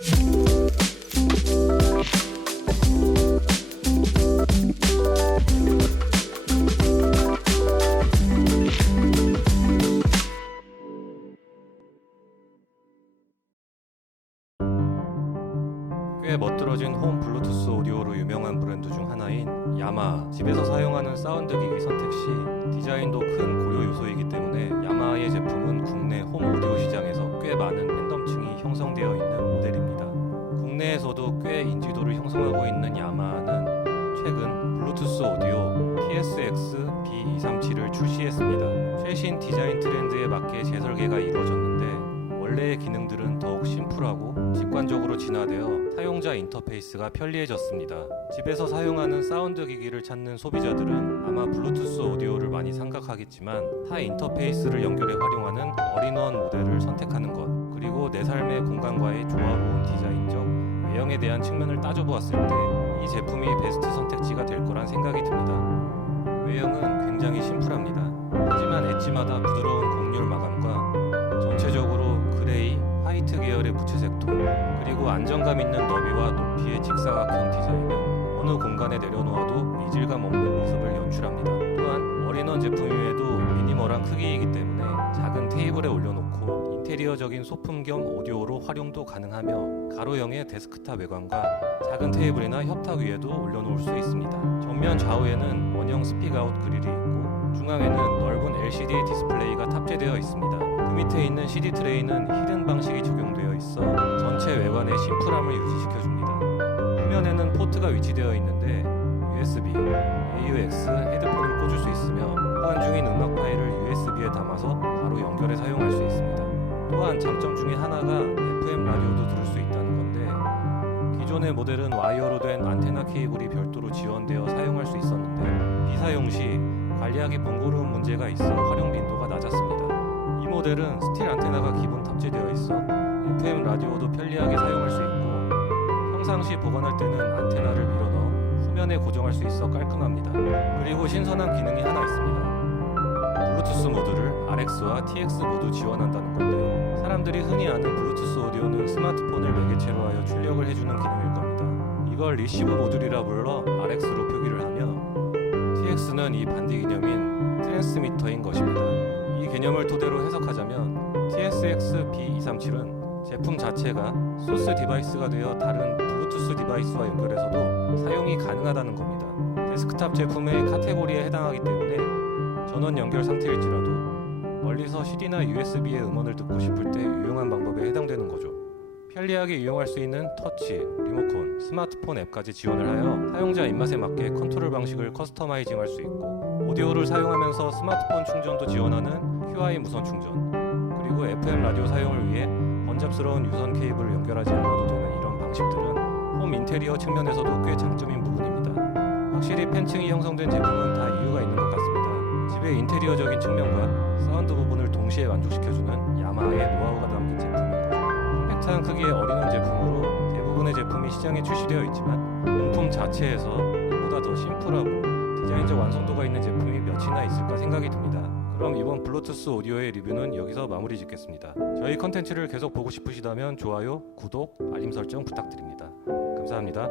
꽤 멋들어진 홈 블루투스 오디오로 유명한 브랜드 중 하나인 야마. 집에서 사용하는 사운드 기기 선택 시 디자인도 큰 고려 요소이기 때문에 야마의 제품은 국내 홈 오디오 시장에서 꽤 많은 팬덤층이 형성되어 있는 모델입니다. 국내에서도 꽤 인지도를 형성하고 있는 야마는 최근 블루투스 오디오 TSX B237을 출시했습니다. 최신 디자인 트렌드에 맞게 재설계가 이루어졌는데 원래의 기능들은 더욱 심플하고 직관적으로 진화되어 사용자 인터페이스가 편리해졌습니다. 집에서 사용하는 사운드 기기를 찾는 소비자들은 아마 블루투스 오디오를 많이 생각하겠지만 타 인터페이스를 연결해 활용하는 올인원 모델을 선택하는 것 그리고 내 삶의 공간과의 디자인적 외형에 대한 측면을 따져보았을 때 이 제품이 베스트 선택지가 될 거란 생각이 듭니다. 외형은 굉장히 심플합니다. 하지만 엣지마다 부드러운 곡률 마감과 전체적으로 그레이, 화이트 계열의 무채색 톤, 그리고 안정감 있는 너비와 높이의 직사각형 디자인은 어느 공간에 내려놓아도 이질감 없는 모습을 연출합니다. 또한 올인원 제품임에도 미니멀한 크기이기 때문에 작은 테이블에 올려놓고 인테리어적인 소품 겸 오디오로 활용도 가능하며 가로형의 데스크탑 외관과 작은 테이블이나 협탁 위에도 올려놓을 수 있습니다. 전면 좌우에는 원형 스픽아웃 그릴이 있고 중앙에는 넓은 LCD 디스플레이가 탑재되어 있습니다. 그 밑에 있는 CD 트레이는 히든 방식이 적용되어 있어 전체 외관의 심플함을 유지시켜줍니다. 후면에는 포트가 위치되어 있는데 USB, AUX 헤드폰을 꽂을 수 있으며 보관 중인 음악 파일을 USB에 담아서 연결해 사용할 수 있습니다. 또한 장점 중에 하나가 FM 라디오도 들을 수 있다는 건데 기존의 모델은 와이어로 된 안테나 케이블이 별도로 지원되어 사용할 수 있었는데 비사용 시 관리하기 번거로운 문제가 있어 활용 빈도가 낮았습니다. 이 모델은 스틸 안테나가 기본 탑재되어 있어 FM 라디오도 편리하게 사용할 수 있고 평상시 보관할 때는 안테나를 밀어 넣어 후면에 고정할 수 있어 깔끔합니다. 그리고 신선한 기능이 하나 있습니다. 블루투스 모드를 RX와 TX 모두 지원한다는 건데요. 사람들이 흔히 아는 블루투스 오디오는 스마트폰을 매개체로 하여 출력을 해주는 기능일 겁니다. 이걸 리시브 모듈이라 불러 RX로 표기를 하며 TX는 이 반대 개념인 트랜스미터인 것입니다. 이 개념을 토대로 해석하자면 TSX B237은 제품 자체가 소스 디바이스가 되어 다른 블루투스 디바이스와 연결해서도 사용이 가능하다는 겁니다. 데스크탑 제품의 카테고리에 해당하기 때문에 전원 연결 상태일지라도 멀리서 CD나 USB의 음원을 듣고 싶을 때 유용한 방법에 해당되는 거죠. 편리하게 이용할 수 있는 터치, 리모컨, 스마트폰 앱까지 지원을 하여 사용자 입맛에 맞게 컨트롤 방식을 커스터마이징 할 수 있고 오디오를 사용하면서 스마트폰 충전도 지원하는 QI 무선 충전 그리고 FM 라디오 사용을 위해 번잡스러운 유선 케이블을 연결하지 않아도 되는 이런 방식들은 홈 인테리어 측면에서도 꽤 장점인 부분입니다. 확실히 팬층이 형성된 제품은 다 이유가 있는. 집의 인테리어적인 측면과 사운드 부분을 동시에 만족시켜주는 야마하의 노하우가 담긴 거죠. 컴팩트한 크기의 어린원 제품으로 대부분의 제품이 시장에 출시되어 있지만 본품 자체에서 이보다 더 심플하고 디자인적 완성도가 있는 제품이 몇이나 있을까 생각이 듭니다. 그럼 이번 블루투스 오디오의 리뷰는 여기서 마무리 짓겠습니다. 저희 컨텐츠를 계속 보고 싶으시다면 좋아요, 구독, 알림 설정 부탁드립니다. 감사합니다.